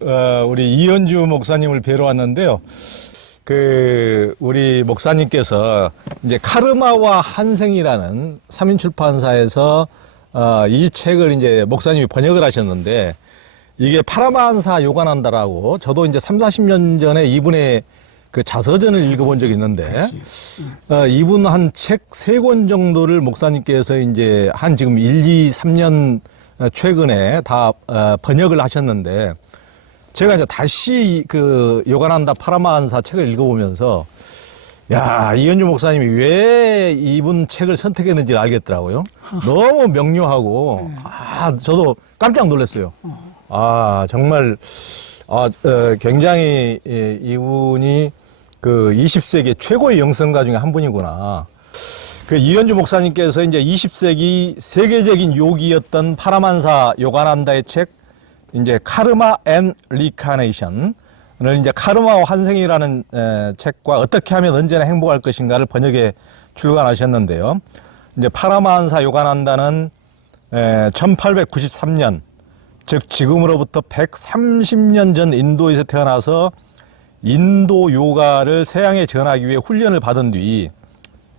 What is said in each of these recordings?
우리 이현주 목사님을 뵈러 왔는데요. 우리 목사님께서 이제 카르마와 한생이라는 삼인출판사에서 이 책을 이제 목사님이 번역을 하셨는데, 이게 파라마한사 요간한다라고, 저도 이제 30-40년 전에 이분의 그 자서전을 읽어본 적이 있는데, 이분 한 책 3권 정도를 목사님께서 이제 한 지금 1, 2, 3년 최근에 다 번역을 하셨는데, 제가 이제 다시 그 요간한다 파라마한사 책을 읽어보면서, 야, 이현주 목사님이 왜 이분 책을 선택했는지를 알겠더라고요. 너무 명료하고, 저도 깜짝 놀랐어요. 정말, 굉장히 이분이 그 20세기 최고의 영성가 중에 한 분이구나. 그 이현주 목사님께서 이제 20세기 세계적인 요기였던 파라만사 요간한다의 책, 이제 카르마 앤 리카네이션을 이제 카르마와 환생이라는 책과 어떻게 하면 언제나 행복할 것인가를 번역해 출간하셨는데요. 이제 파라마한사 요간한다는 1893년, 즉 지금으로부터 130년 전 인도에서 태어나서 인도 요가를 서양에 전하기 위해 훈련을 받은 뒤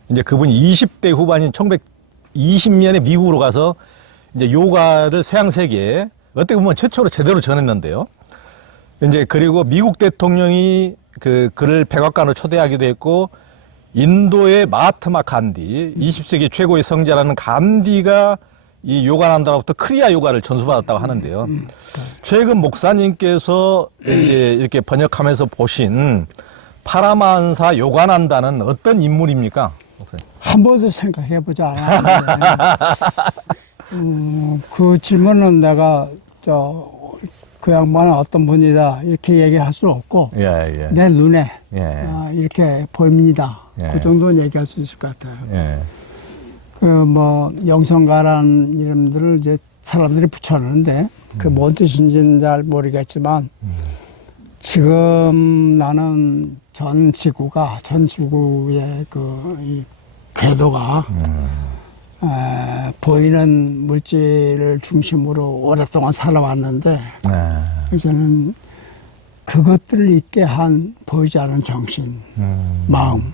이제 그분이 20대 후반인 1920년에 미국으로 가서 이제 요가를 서양 세계에 어떻게 보면 최초로 제대로 전했는데요. 이제 그리고 미국 대통령이 그를 백악관으로 초대하기도 했고, 인도의 마하트마 간디, 20세기 최고의 성자라는 간디가 이 요간한다로부터 크리아 요가를 전수받았다고 하는데요. 최근 목사님께서 이제 이렇게 번역하면서 보신 파라마한사 요간한다는 어떤 인물입니까, 목사님? 한 번도 생각해보지 않았는데, 그 질문은 내가 그 양반은 어떤 분이다 이렇게 얘기할 수 없고, 내 눈에 이렇게 보입니다. 그 정도는 얘기할 수 있을 것 같아요. 영성가라는 이름들을 이제 사람들이 붙여놓는데, 뭔 뜻인지는 잘 모르겠지만, 지금 나는 전 지구의 이 궤도가, 보이는 물질을 중심으로 오랫동안 살아왔는데, 저는 그것들을 있게 한 보이지 않은 정신, 마음,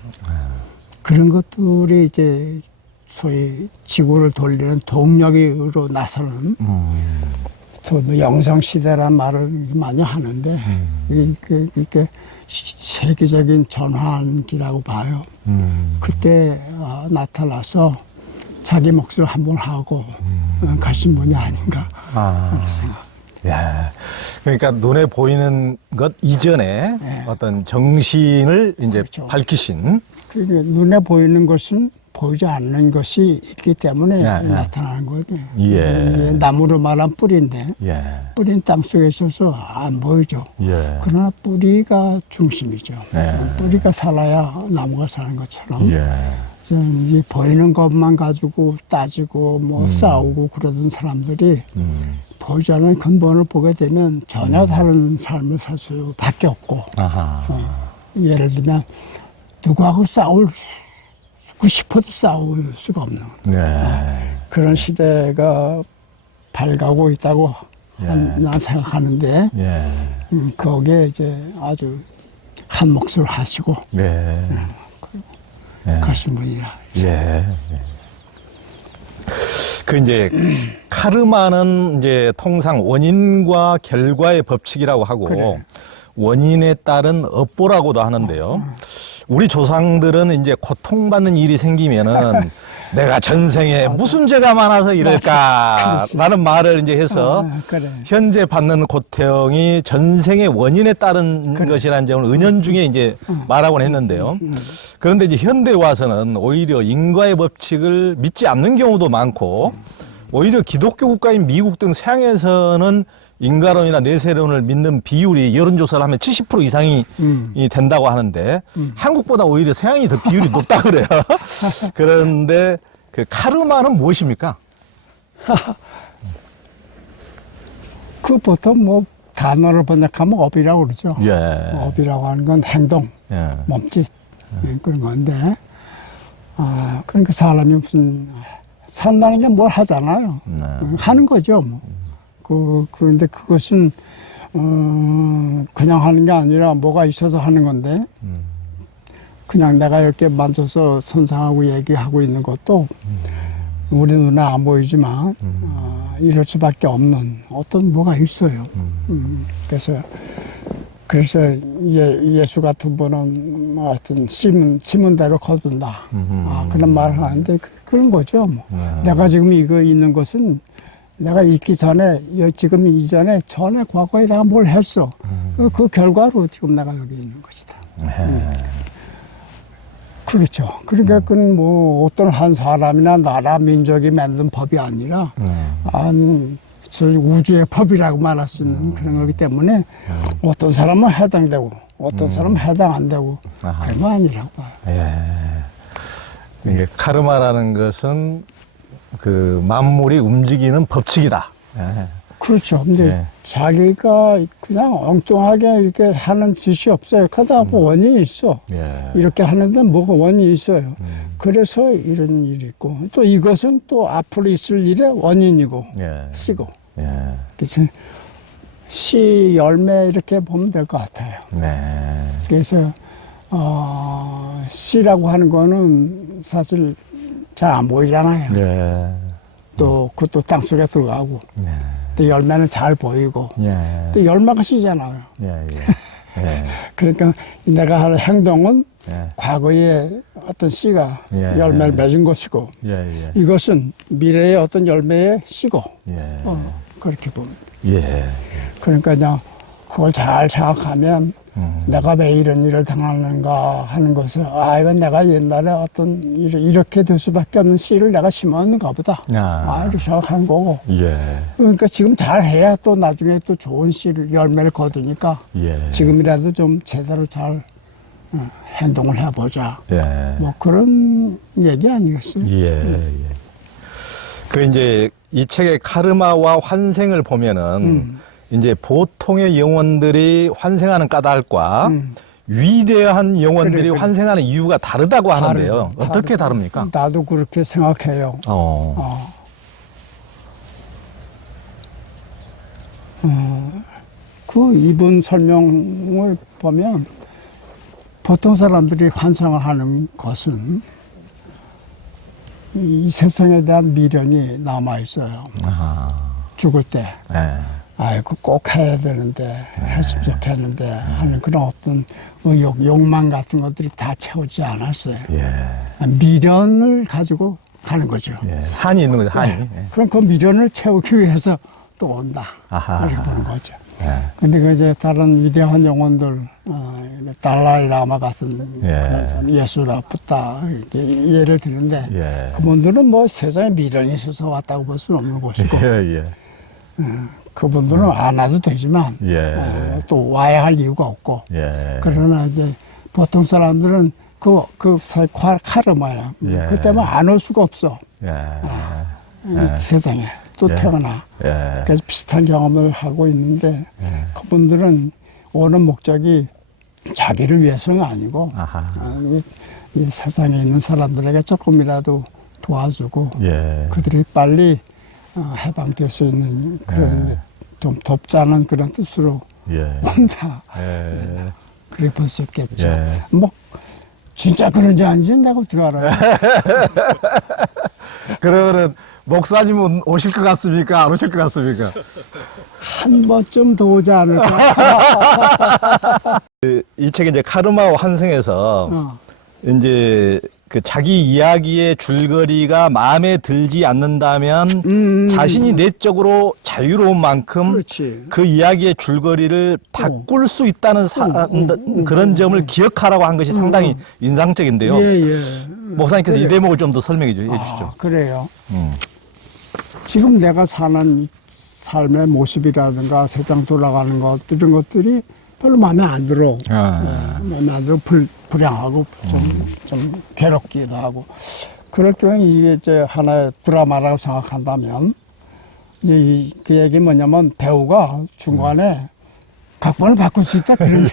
그런 것들이 이제 소위 지구를 돌리는 동력으로 나서는, 영성시대란 말을 많이 하는데, 이렇게 세계적인 전환기라고 봐요. 그때 나타나서 자기 몫을 한번 하고 가신 분이 아닌가 그렇게 생각. 그러니까 눈에 보이는 것 이전에 어떤 정신을 이제 그렇죠. 밝히신. 눈에 보이는 것은 보이지 않는 것이 있기 때문에 나타나는 거예요. 나무로 말한 뿌리인데, 뿌리는 땅속에 있어서 안 보이죠. 그러나 뿌리가 중심이죠. 뿌리가 살아야 나무가 사는 것처럼. 이 보이는 것만 가지고 따지고 싸우고 그러던 사람들이 보이지 않는 근본을 보게 되면 전혀 다른 삶을 살 수밖에 없고, 예를 들면 누구하고 싸우고 싶어도 싸울 수가 없는 그런 시대가 밝아오고 있다고 난 생각하는데, 거기에 이제 아주 한 몫을 하시고 가신 분이라. 이제 카르마는 이제 통상 원인과 결과의 법칙이라고 하고, 원인에 따른 업보라고도 하는데요. 우리 조상들은 이제 고통받는 일이 생기면은 내가 전생에 무슨 죄가 많아서 이럴까라는 말을 이제 해서 현재 받는 고통이 전생의 원인에 따른 것이라는 점을 은연중에 이제 말하곤 했는데요. 그런데 이제 현대에 와서는 오히려 인과의 법칙을 믿지 않는 경우도 많고, 오히려 기독교 국가인 미국 등 서양에서는 인과론이나 내세론을 믿는 비율이 여론조사를 하면 70% 이상이 된다고 하는데, 한국보다 오히려 서양이 더 비율이 높다 그래요. 그런데 그 카르마는 무엇입니까? 보통 단어를 번역하면 업이라고 그러죠. 업이라고 하는 건 행동, 몸짓, 그런 건데, 그러니까 사람이 산다는 게 뭘 하잖아요. 하는 거죠. 그런데 그것은 그냥 하는 게 아니라 뭐가 있어서 하는 건데 그냥 내가 이렇게 만져서 선상하고 얘기하고 있는 것도 우리 눈에 안 보이지만 이럴 수밖에 없는 어떤 뭐가 있어요. 그래서 예수 같은 분은 뭐 하여튼 심은 대로 거둔다. 그런 말을 하는데 그런 거죠. 뭐. 내가 지금 이거 있는 것은 내가 있기 전에 지금 이전에 전에 과거에 내가 뭘 했어. 그 결과로 지금 내가 여기 있는 것이다. 그렇죠. 그러니까 그건 뭐 어떤 한 사람이나 나라 민족이 만든 법이 아니라 저 우주의 법이라고 말할 수 있는 그런 거기 때문에 어떤 사람은 해당되고 어떤 사람은 해당 안 되고 그런 거 아니라고 봐요. 이게 카르마라는 것은 그 만물이 움직이는 법칙이다. 그렇죠. 이제 자기가 그냥 엉뚱하게 이렇게 하는 짓이 없어요. 그러다 원인이 있어. 이렇게 하는데 뭐가 원인이 있어요. 그래서 이런 일이 있고 또 이것은 또 앞으로 있을 일의 원인이고 쓰고. 그래서 씨 열매 이렇게 보면 될 것 같아요. 그래서 씨라고 하는 거는 사실 잘 안 보이잖아요. 또 그것도 땅속에 들어가고 또 열매는 잘 보이고 또 열매가 씨잖아요. 그러니까 내가 하는 행동은 과거에 어떤 씨가 열매를 맺은 것이고 이것은 미래의 어떤 열매의 씨고 그렇게 보면 그러니까 그냥 그걸 잘 생각하면 내가 왜 이런 일을 당하는가 하는 것을 이건 내가 옛날에 어떤 이렇게 될 수밖에 없는 씨를 내가 심었는가 보다 이렇게 생각하는 거고 그러니까 지금 잘해야 또 나중에 또 좋은 씨를 열매를 거두니까 지금이라도 좀 제대로 잘 행동을 해보자 뭐 그런 얘기 아니겠어요? 그 이제 이 책의 카르마와 환생을 보면은 이제 보통의 영혼들이 환생하는 까닭과 위대한 영혼들이 환생하는 이유가 다르다고 하는데요. 어떻게 다릅니까? 나도 그렇게 생각해요. 그 이분 설명을 보면 보통 사람들이 환상을 하는 것은 이 세상에 대한 미련이 남아 있어요. 죽을 때. 아이고 꼭 해야 되는데 했으면 좋겠는데 하는 그런 어떤 의욕, 욕망 같은 것들이 다 채우지 않았어요. 미련을 가지고 가는 거죠. 한이 있는 거죠, 한이. 그럼 그 미련을 채우기 위해서 또 온다. 이렇게 보는 거죠. 근데 그 이제 다른 위대한 영혼들, 달라이 라마 같은 그런 사람, 예수라, 붓다 이렇게 예를 드는데 그분들은 뭐 세상에 미련이 있어서 왔다고 볼 수는 없는 것이고 그분들은 안 와도 되지만 또 와야 할 이유가 없고 그러나 이제 보통 사람들은 그 카르마야. 그 때문에 안 올 수가 없어. 세상에 또 태어나. 그래서 비슷한 경험을 하고 있는데 그분들은 오는 목적이 자기를 위해서는 아니고 이 세상에 있는 사람들에게 조금이라도 도와주고 그들이 빨리 해방될 수 있는 그런 좀 돕자는 그런 뜻으로 온다. 그래 볼 수 있겠죠. 뭐 진짜 그런지 아닌지 내가 어떻게 알아요? 그러면 목사님은 오실 것 같습니까? 안 오실 것 같습니까? 한 번쯤 더 오지 않을까? 이 책의 이제 카르마와 환생에서 이제 그 자기 이야기의 줄거리가 마음에 들지 않는다면 자신이 내적으로 자유로운 만큼 그 이야기의 줄거리를 바꿀 수 있다는 그런 점을 기억하라고 한 것이 상당히 인상적인데요. 목사님께서 이 대목을 좀 더 설명해 주시죠. 그래요. 지금 내가 사는 삶의 모습이라든가 세상 돌아가는 것 이런 것들이 별로 마음에 안 들어. 마음에 안 들어. 불량하고 좀 괴롭기도 하고. 그럴 경우에 이게 이제 하나의 드라마라고 생각한다면 이제 그 얘기 뭐냐면 배우가 중간에 각본을 바꿀 수 있다 그런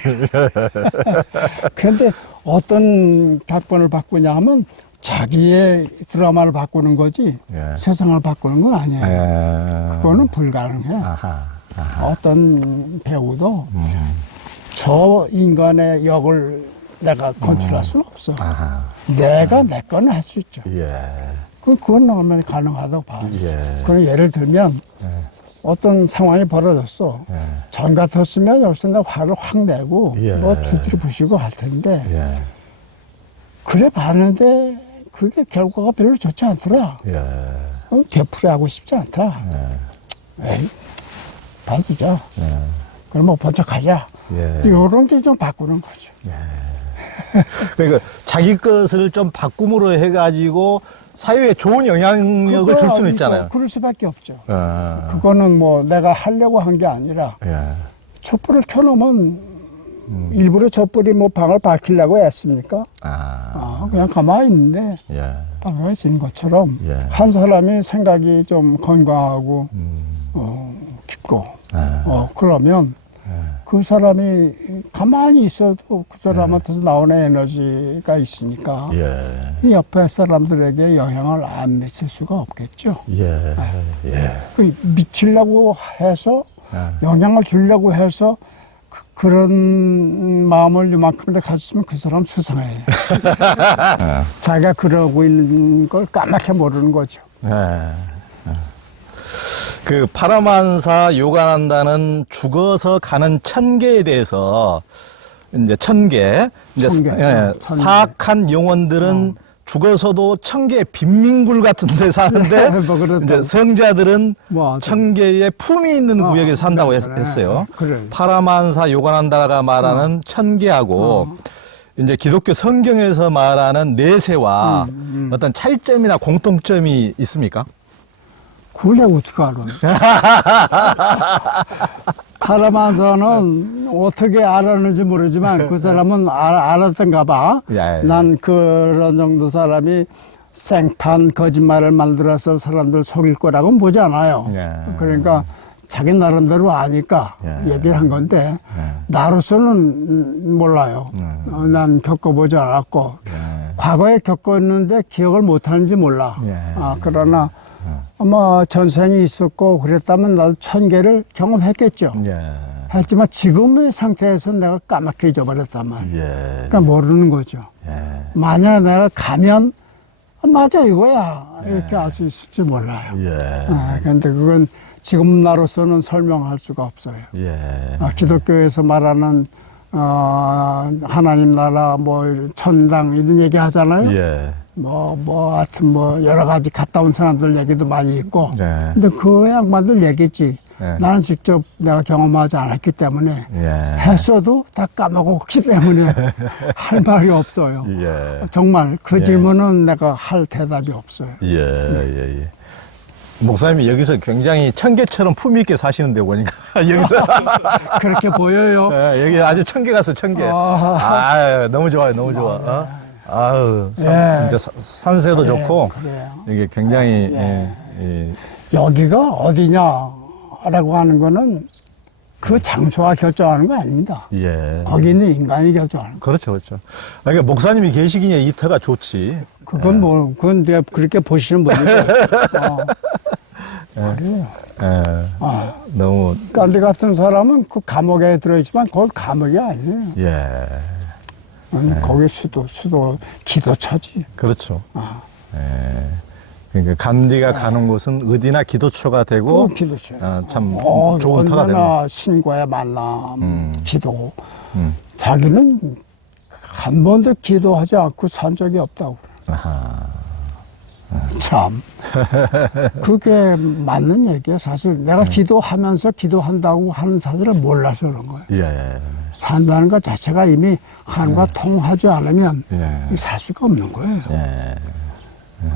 그런데 어떤 각본을 바꾸냐 하면 자기의 드라마를 바꾸는 거지 세상을 바꾸는 건 아니에요. 그거는 불가능해. 어떤 배우도 저 인간의 역을 내가 건축할 수는 없어. 아하. 내가 내 거는 할 수 있죠. 예. 그건 얼마나 가능하다고 봐요. 예. 그럼 예를 들면 예. 어떤 상황이 벌어졌어. 예. 전 같았으면 여기서 내가 화를 확 내고 예. 뭐 두드려 부시고 할 텐데 예. 그래 봤는데 그게 결과가 별로 좋지 않더라. 예. 되풀이하고 싶지 않다. 예. 에이, 봐두자. 예. 그럼 뭐 번쩍하자. 예. 이런 게 좀 바꾸는 거죠. 그러니까 자기 것을 좀 바꿈으로 해가지고 사회에 좋은 영향력을 줄 수는 있잖아요. 그럴 수밖에 없죠. 예. 그거는 뭐 내가 하려고 한 게 아니라 예. 촛불을 켜놓으면 일부러 촛불이 뭐 방을 밝히려고 했습니까? 그냥 가만히 있는데 예. 밝아지는 것처럼 예. 한 사람이 생각이 좀 건강하고 깊고 그러면 그 사람이 가만히 있어도 그 사람한테서 나오는 에너지가 있으니까 예. 이 옆에 사람들에게 영향을 안 미칠 수가 없겠죠. 예. 예. 그 미치려고 해서 예. 영향을 주려고 해서 그런 마음을 이만큼 가졌으면 그 사람 수상해. 자기가 그러고 있는 걸 까맣게 모르는 거죠. 예. 그 파라만사 요가난다는 죽어서 가는 천계에 대해서 이제 천계, 이제 천계. 예, 사악한 영혼들은 죽어서도 천계 빈민굴 같은 데 사는데 뭐 그렇다고. 이제 성자들은 뭐 천계에 품이 있는 구역에 산다고 했어요. 그래. 파라만사 요가난다가 말하는 천계하고 이제 기독교 성경에서 말하는 내세와 어떤 차이점이나 공통점이 있습니까? 그걸 내가 어떻게 알아? 파라만사는 어떻게 알았는지 모르지만 그 사람은 알았던가 봐. 야. 난 그런 정도 사람이 생판 거짓말을 만들어서 사람들 속일 거라고는 보지 않아요. 야. 그러니까 자기 나름대로 아니까 야. 얘기를 한 건데 나로서는 몰라요. 난 겪어보지 않았고 과거에 겪었는데 기억을 못하는지 몰라. 그러나 아마 전생이 있었고 그랬다면 나도 천계를 경험했겠죠. 예. 했지만 지금의 상태에서 내가 까맣게 잊어버렸단 말이에요. 예. 그러니까 모르는 거죠. 예. 만약 내가 가면 맞아 이거야 이렇게 알 수 있을지 몰라요. 예. 그런데 그건 지금 나로서는 설명할 수가 없어요. 예. 기독교에서 말하는 하나님 나라 뭐 천당 이런 얘기 하잖아요. 예. 하여튼 여러 가지 갔다 온 사람들 얘기도 많이 있고. 네. 근데 그 양반들 얘기지. 네. 나는 직접 내가 경험하지 않았기 때문에 예. 했어도 다 까먹었기 때문에 할 말이 없어요. 예. 정말 그 질문은 내가 할 대답이 없어요. 예. 목사님이 여기서 굉장히 천계처럼 품위 있게 사시는데 보니까 여기서 그렇게 보여요. 여기 아주 천계 같어 천계. 너무 좋아요, 너무 좋아. 아유, 이제 산세도 좋고 그래요. 이게 굉장히 여기가 어디냐라고 하는 거는 그 장소가 결정하는 거 아닙니다. 예. 거기 있는 인간이 결정하는 거. 그렇죠, 그렇죠. 그러니까 목사님이 계시기에 이 터가 좋지. 그건 그건 내가 그렇게 보시는 분이고. 그래요. 너무. 깐디 같은 사람은 그 감옥에 들어있지만 거기 감옥이 아니에요. 예. 거기 수도 기도처지. 그렇죠. 예. 그러니까 간디가 가는 곳은 어디나 기도처가 되고 기도처. 참 좋은 터가 되는. 언제나 신과의 만남, 기도. 자기는 한 번도 기도하지 않고 산 적이 없다고. 참. 그게 맞는 얘기야. 사실 내가 기도하면서 기도한다고 하는 사실을 몰라서 그런 거예요. 예. 산다는 것 자체가 이미 하늘과 통하지 않으면 살 수가 없는 거예요.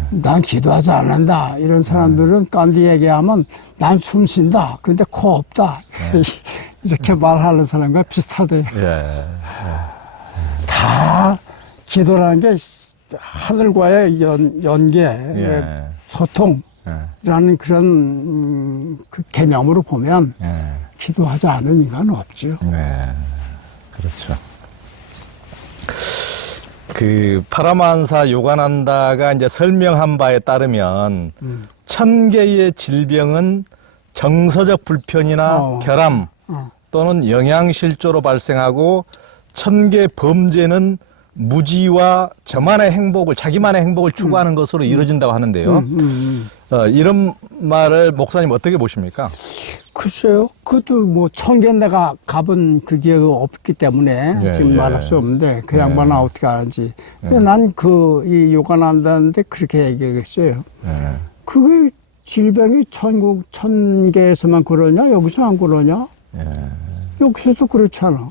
난 기도하지 않는다. 이런 사람들은 깐디 얘기하면 난 숨 쉰다. 그런데 코 없다. 이렇게 말하는 사람과 비슷하대요. 다 기도라는 게 하늘과의 연계, 소통이라는 그런 그 개념으로 보면 기도하지 않은 인간은 없죠. 네, 그렇죠. 그 파라만사 요가난다가 이제 설명한 바에 따르면 1000개의 질병은 정서적 불편이나 결함 또는 영양실조로 발생하고 천계 범죄는 무지와 저만의 행복을, 자기만의 행복을 추구하는 것으로 이루어진다고 하는데요. 이런 말을 목사님 어떻게 보십니까? 글쎄요. 그것도 뭐 천개 내가 가본 그 기회가 없기 때문에 예, 지금 예. 말할 수 없는데 그 양반은 어떻게 아는지. 난 이 요관한다는데 그렇게 얘기했어요. 예. 그게 질병이 천계에서만 그러냐? 여기서 안 그러냐? 예. 여기서도 그렇잖아.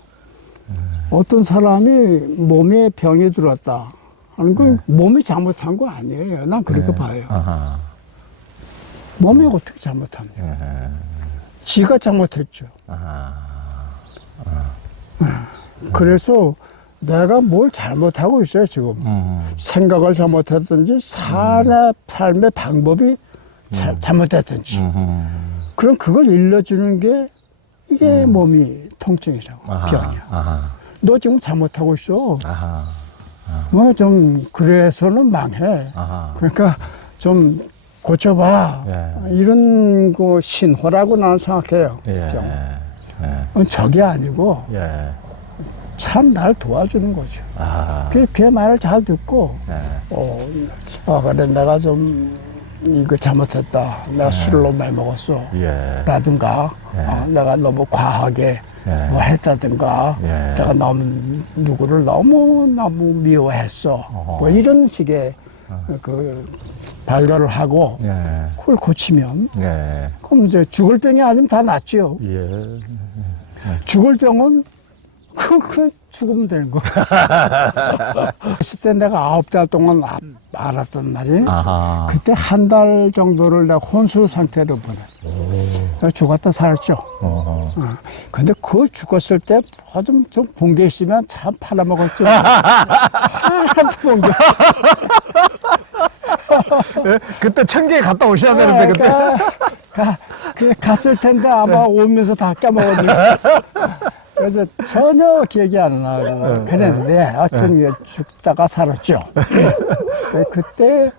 어떤 사람이 몸에 병이 들었다 하는 건 몸이 잘못한 거 아니에요. 난 그렇게 봐요. 아하. 몸이 어떻게 잘못합니까? 지가 잘못했죠. 그래서 내가 뭘 잘못하고 있어요, 지금. 생각을 잘못했든지, 삶의 방법이 잘못했든지. 그럼 그걸 일러주는 게 이게 몸이 통증이라고, 병이야. 아하. 너 지금 잘못하고 있어. 아하. 뭐 좀 그래서는 망해. 아하. 그러니까 좀 고쳐봐. 예. 이런 거 신호라고 나는 생각해요. 예. 좀. 예. 적이 아니고 예. 참 날 도와주는 거죠. 아. 그 말을 잘 듣고 예. 그래 내가 좀 이거 잘못했다. 내가 술을 너무 많이 먹었어. 예. 라든가 내가 너무 과하게 뭐 했다든가 예. 내가 누구를 너무 미워했어. 뭐 이런 식의 그 발견을 하고 예. 그걸 고치면 예. 그럼 이제 죽을 병이 아니면 다 낫지요. 예. 죽을 병은 그 죽으면 되는 거. 그때 내가 9달 동안 알았단 말이에요. 아하. 그때 한 달 정도를 내가 혼수 상태로 보냈어. 죽었다 살았죠. 근데 그 죽었을 때 좀 본 게 있으면 참 팔아먹었죠. 하나도 본 게. 그때 천계에 갔다 오셔야 되는데 그때. 갔을 텐데 아마 오면서 다 깨먹었네. 그래서 전혀 기억이 안 나고 그랬는데 하여튼 죽다가 살았죠. 그때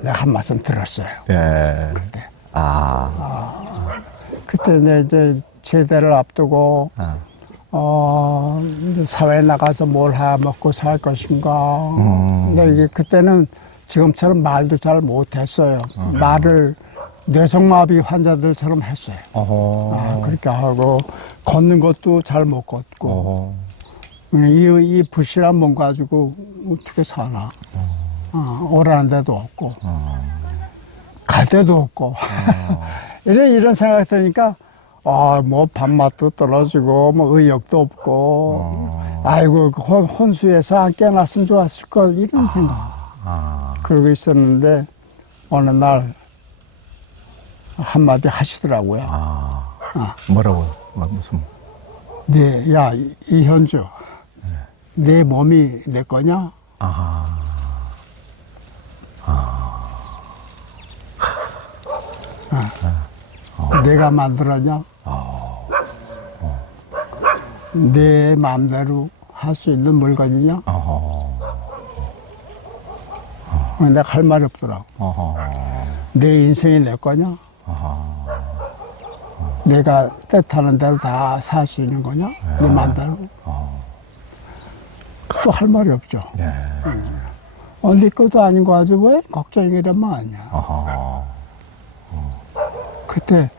내가 한 말씀 들었어요. 예. 그때. 그때 내 이제 제대를 앞두고 이제 사회에 나가서 뭘 먹고 살 것인가. 근데 이게 그때는 지금처럼 말도 잘 못했어요. 말을 뇌성마비 환자들처럼 했어요. 그렇게 하고 걷는 것도 잘 못 걷고 이 부실한 몸 가지고 어떻게 사나. 오라는 데도 없고 갈 데도 없고 이런 생각이 드니까 뭐 밥맛도 떨어지고 뭐 의욕도 없고 아이고 혼수에서 안 깨어났으면 좋았을 걸 이런 생각 그러고 있었는데 어느 날 한마디 하시더라고요. 뭐라고? 무슨? 네, 야 이현주, 내 몸이 내 거냐? 내가 만들었냐? 내 마음대로 할 수 있는 물건이냐? 내가 할 말이 없더라고. 내 인생이 내 거냐? 내가 뜻하는 대로 다 살 수 있는 거냐? 내 마음대로. 또 할 말이 없죠. 네 것도 아닌 거 가지고 왜 걱정이란 말이냐. 그때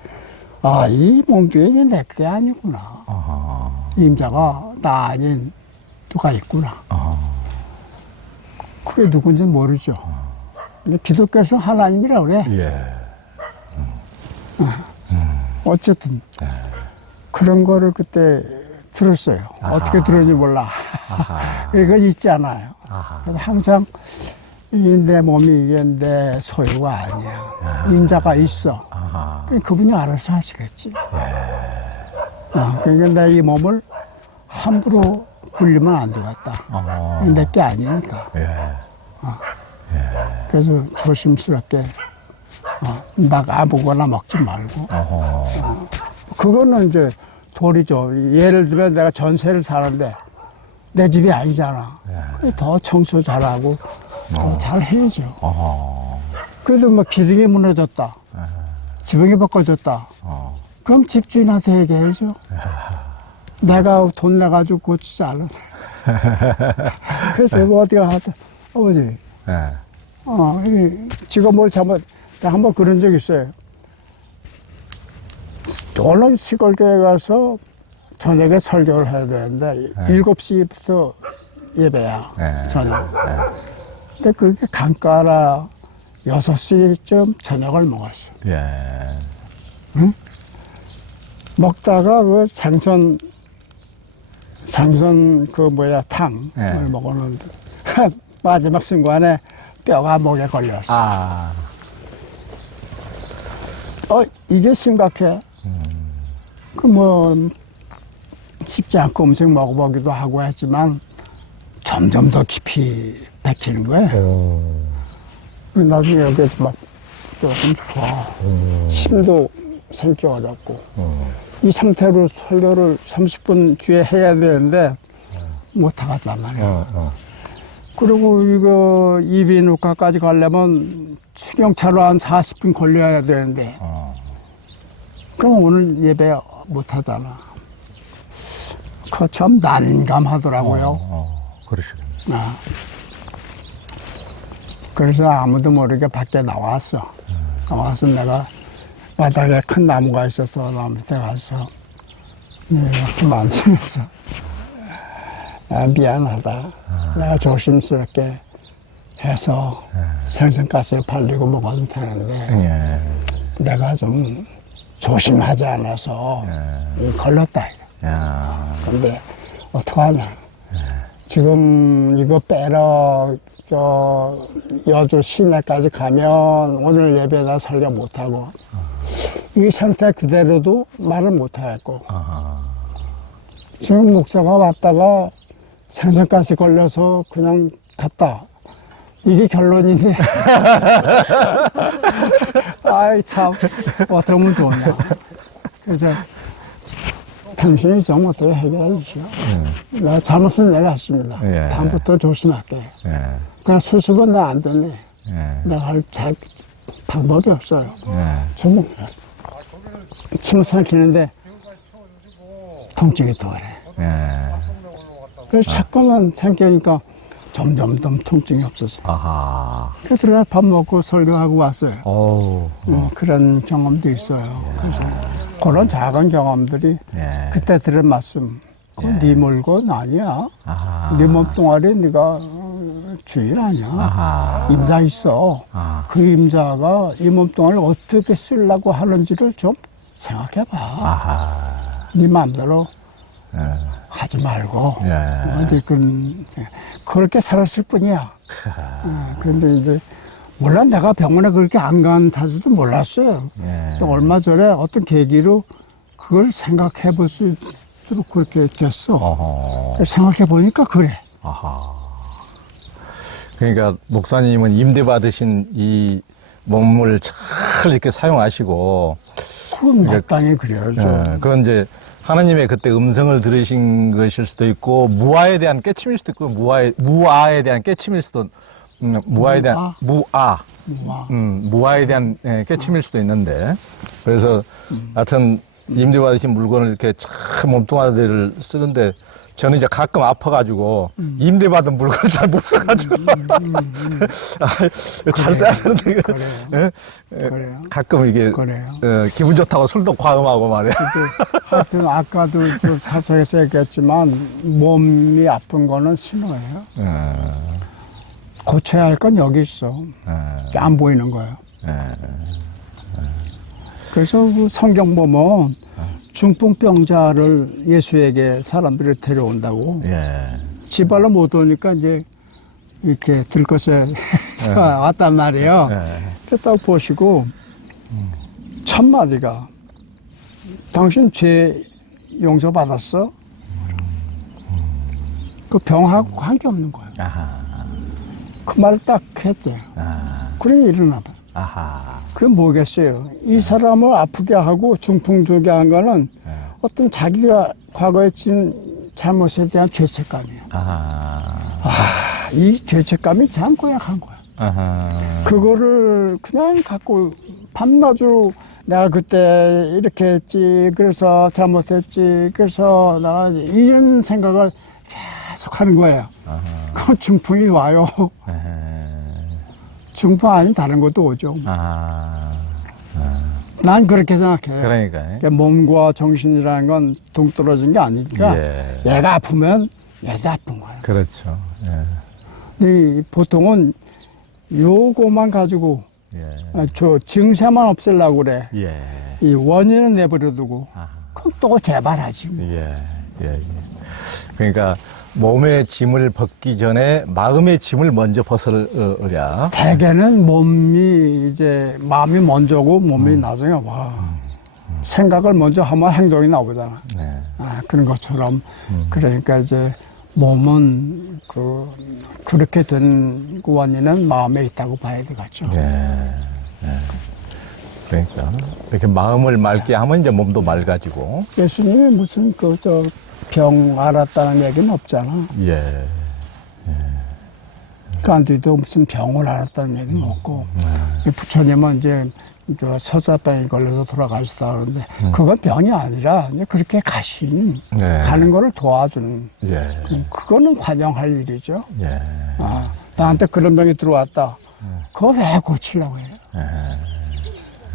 이 몸뚱이 내 게 아니구나. 임자가 나 아닌 누가 있구나. 그게 누군지는 모르죠. 근데 기독교에서 하나님이라고 그래. 예. 어쨌든 그런 거를 그때 들었어요. 어떻게 들었는지 몰라. 그거 있잖아요. 그래서 항상 내 몸이 이게 내 소유가 아니야. 임자가 있어. 그분이 알아서 하시겠지. 그러니까 내 이 몸을 함부로 굴리면 안 되겠다. 내 게 아니니까. 그래서 조심스럽게 막 아무거나 먹지 말고. 그거는 이제 도리죠. 예를 들면 내가 전세를 사는데 내 집이 아니잖아. 더 청소 잘하고 더 잘 해야죠. 그래도 뭐 기둥이 무너졌다. 지붕이 벗겨졌다. 그럼 집주인한테 얘기해야죠. 내가 돈 내가지고 고치지 않아. 그래서 어디가 하다, 아버지, 지가 뭘 잘못, 내가 한번 그런 적 있어요. 어느 시골교회 가서 저녁에 설교를 해야 되는데, 7시부터 예배야, 저녁. 근데 그게 강가라 6시쯤 저녁을 먹었어. 응? 먹다가 그 생선 탕을 먹었는데, 마지막 순간에 뼈가 목에 걸렸어. 이게 심각해. 쉽지 않고 음식 먹어보기도 하고 했지만, 점점 더 깊이 박히는 거예요. 나중에 여기 막 조금 좋아. 심도 생기 어렵고. 이 상태로 설교를 30분 뒤에 해야 되는데, 못 하겠단 말이야. 그리고 이거 이비인후과까지 가려면 수경차로 한 40분 걸려야 되는데, 그럼 오늘 예배 못 하잖아. 그거 참 난감하더라고요. 그러시군요. 그래서 아무도 모르게 밖에 나왔어. 나와서 내가 바닥에 큰 나무가 있어서 나무 밑에 가서 이렇게 만지면서 미안하다. 내가 조심스럽게 해서 생선가스에 팔리고 먹어도 되는데 내가 좀 조심하지 않아서 걸렸다. 근데 어떡하냐. 지금 이거 빼러 여주 시내까지 가면 오늘 예배나 설교 못하고 이 상태 그대로도 말을 못하겠고 지금 목사가 왔다가 생선가스 걸려서 그냥 갔다. 이게 결론인데. 아이 참 어쩌면 좋냐. 그래서 당신이 좀 어떻게 해결해 주시오. 내가 잘못은 내가 했습니다. 다음부터 조심할게. 그냥 수습은 나 안 되네. 내가 할 방법이 없어요. 좀 침 삼키는데 통증이 더 그래. 그래서 자꾸만 삼키니까 점점 통증이 없어져. 그래서 들어가 밥 먹고 설교하고 왔어요. 그런 경험도 있어요. 그래서 그런 작은 경험들이 그때 들은 말씀. 네 물건 아니야. 네 몸뚱아리 네가 주인 아니야. 임자 있어. 그 임자가 이 몸뚱아리를 어떻게 쓰려고 하는지를 좀 생각해봐. 네 마음대로 하지 말고 이제 그렇게 살았을 뿐이야. 그런데 이제 몰라 내가 병원에 그렇게 안 간 타지도 몰랐어요. 또 얼마 전에 어떤 계기로 그걸 생각해 볼 수 있도록 그렇게 됐어. 생각해 보니까 그래. 그러니까 목사님은 임대받으신 이 몸을 잘 이렇게 사용하시고 그건 마땅히 그래야죠. 그건 이제 하나님의 그때 음성을 들으신 것일 수도 있고 무아에 대한 깨침일 수도 있고 무아에 대한 깨침일 수도 무아에 대한 무아에 대한 깨침일 수도 있는데 그래서 하여튼 임대받으신 물건을 이렇게 참 몸뚱아리를 쓰는데 저는 이제 가끔 아파가지고 임대받은 물건을 잘 못 써가지고 잘 써야 되는데 그래요. 가끔 이게 기분 좋다고 술도 과음하고 말이야. 하여튼 아까도 그 사석에서 얘기했지만 몸이 아픈 거는 신호예요. 고쳐야 할 건 여기 있어. 안 보이는 거야. 그래서 그 성경 보면 중풍병자를 예수에게 사람들이 데려온다고. 지발로 못 오니까 이제 이렇게 들것에 왔단 말이에요. 그래서 딱 보시고 첫 마디가 당신 죄 용서받았어? 그 병하고 관계없는 거예요. 그 말을 딱 했죠. 그러니 일어나 봐. 그게 뭐겠어요? 이 사람을 아프게 하고 중풍 주게 한 거는 어떤 자기가 과거에 진 잘못에 대한 죄책감이에요. 이 죄책감이 참 고약한 거야. 그거를 그냥 갖고 밤낮으로 내가 그때 이렇게 했지, 그래서 잘못했지, 그래서 나 이런 생각을 계속 하는 거예요. 그 중풍이 와요. 중풍 아닌 다른 것도 오죠. 난 그렇게 생각해요. 그러니까. 몸과 정신이라는 건 동떨어진 게 아니니까 예. 얘가 아프면 얘도 아픈 거예요. 그렇죠. 이 보통은 요거만 가지고 저 증세만 없애려고 그래. 예. 이 원인은 내버려 두고 그럼 또 재발하지. 예. 그러니까 몸의 짐을 벗기 전에 마음의 짐을 먼저 벗으랴. 대개는 마음이 먼저고 몸이 나중에 와. 생각을 먼저 하면 행동이 나오잖아. 네. 그런 것처럼 그러니까 이제 몸은 그렇게 된 원인은 마음에 있다고 봐야 되겠죠. 그러니까 이렇게 마음을 맑게 하면 이제 몸도 맑아지고. 예수님이 무슨 병 알았다는 얘기는 없잖아. 간디도 무슨 병을 알았다는 얘기는 없고. 이 부처님은 이제 설사병이 걸려서 돌아가시다 그러는데 그건 병이 아니라 이제 그렇게 가는 거를 도와주는. 그거는 환영할 일이죠. 나한테 그런 병이 들어왔다. 그거 왜 고치려고 해요?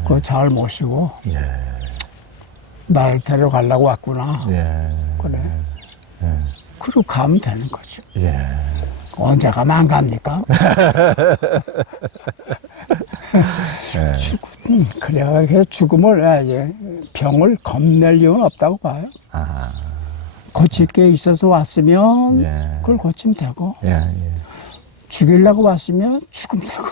그거 잘 모시고 나를 데려가려고 왔구나. 그래. 그리고 가면 되는 거죠. 언제 가면 안 갑니까? 그래야 죽음을, 병을 겁낼 이유는 없다고 봐요. 고칠 게 있어서 왔으면 그걸 고치면 되고, 죽이려고 왔으면 죽으면 되고.